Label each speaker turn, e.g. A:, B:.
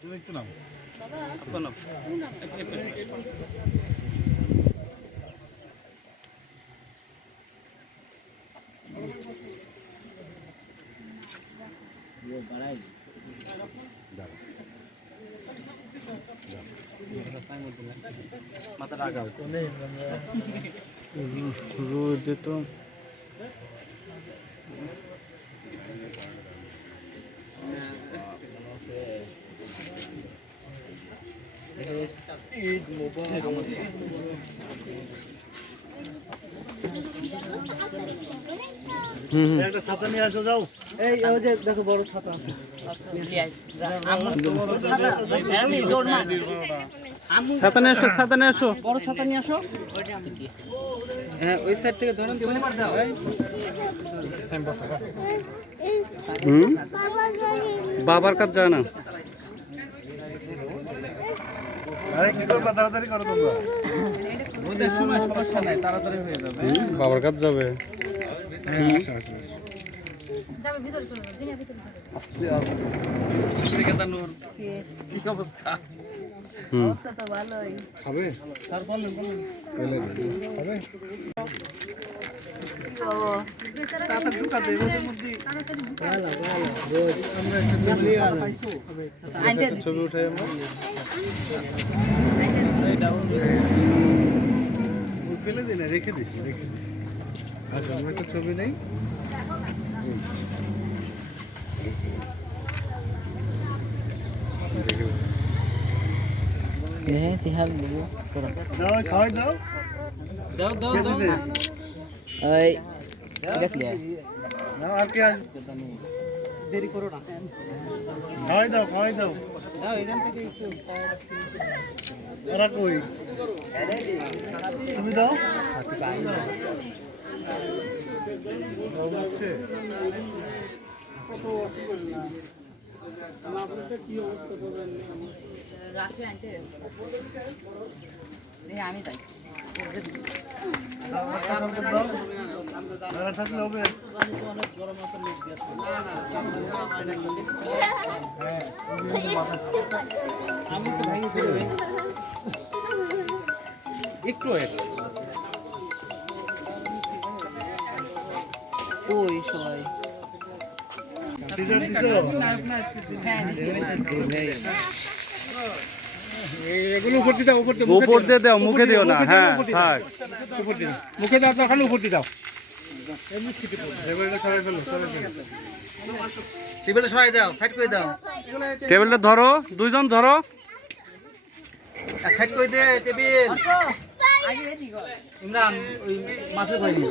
A: তুমি একটু নাও
B: মাথাটা আগা
C: রোদে তো
A: একটা ছাতা নিয়ে আসো যাও।
D: এই ওই যে দেখো বড় ছাতা আছে।
C: ছাতা নিয়ে আসো ছাতা নিয়ে আসো।
D: বড় ছাতা নিয়ে আসো।
C: হ্যাঁ ওই সাইড থেকে ধরেন বাবার কাজ যায় না
A: আরে কি করবা তাড়াতাড়ি করো তোমরা
B: ওদের সময় সমস্যা নাই তাড়াতাড়ি হয়ে যাবে
C: হুম, বাবার কাজ যাবে।
A: হ্যাঁ।
C: আস্তে আস্তে
B: কি অবস্থা
A: খাবে।
B: দে ওদের মধ্যে
A: আমরা একটা ছবি ওই ফেলে দিই না রেখে দিচ্ছি রেখে দিচ্ছি আচ্ছা আমরা একটা ছবি নেই।
D: হ্যাঁ সিহাল
A: দাও খাওয়াই দাও।
B: দাও দাও দাও।
D: এই দেখলি
A: নাও আর কে আসবে?
D: দেরি করো না।
A: খাওয়াই দাও খাওয়াই দাও?
B: দাও এখান থেকে একটু
A: ওরা কই? তুমি দাও। দাঁড়া থাকলে হবে
B: আমি তো ভাই ছিল একটু
D: ওই সবাই।
A: উপর দিয়ে দাও
C: মুখে দিও। না হ্যাঁ থাক
A: মুখে দাও তো খালি উপর দিয়ে দাও।
B: টেবিলে সরাই দাও সাইড করে দাও
C: টেবিলটা ধরো দুইজন ধরো
B: সাইড করে দে টেবিল ইমরান ওই মাছের ভাই নিয়ে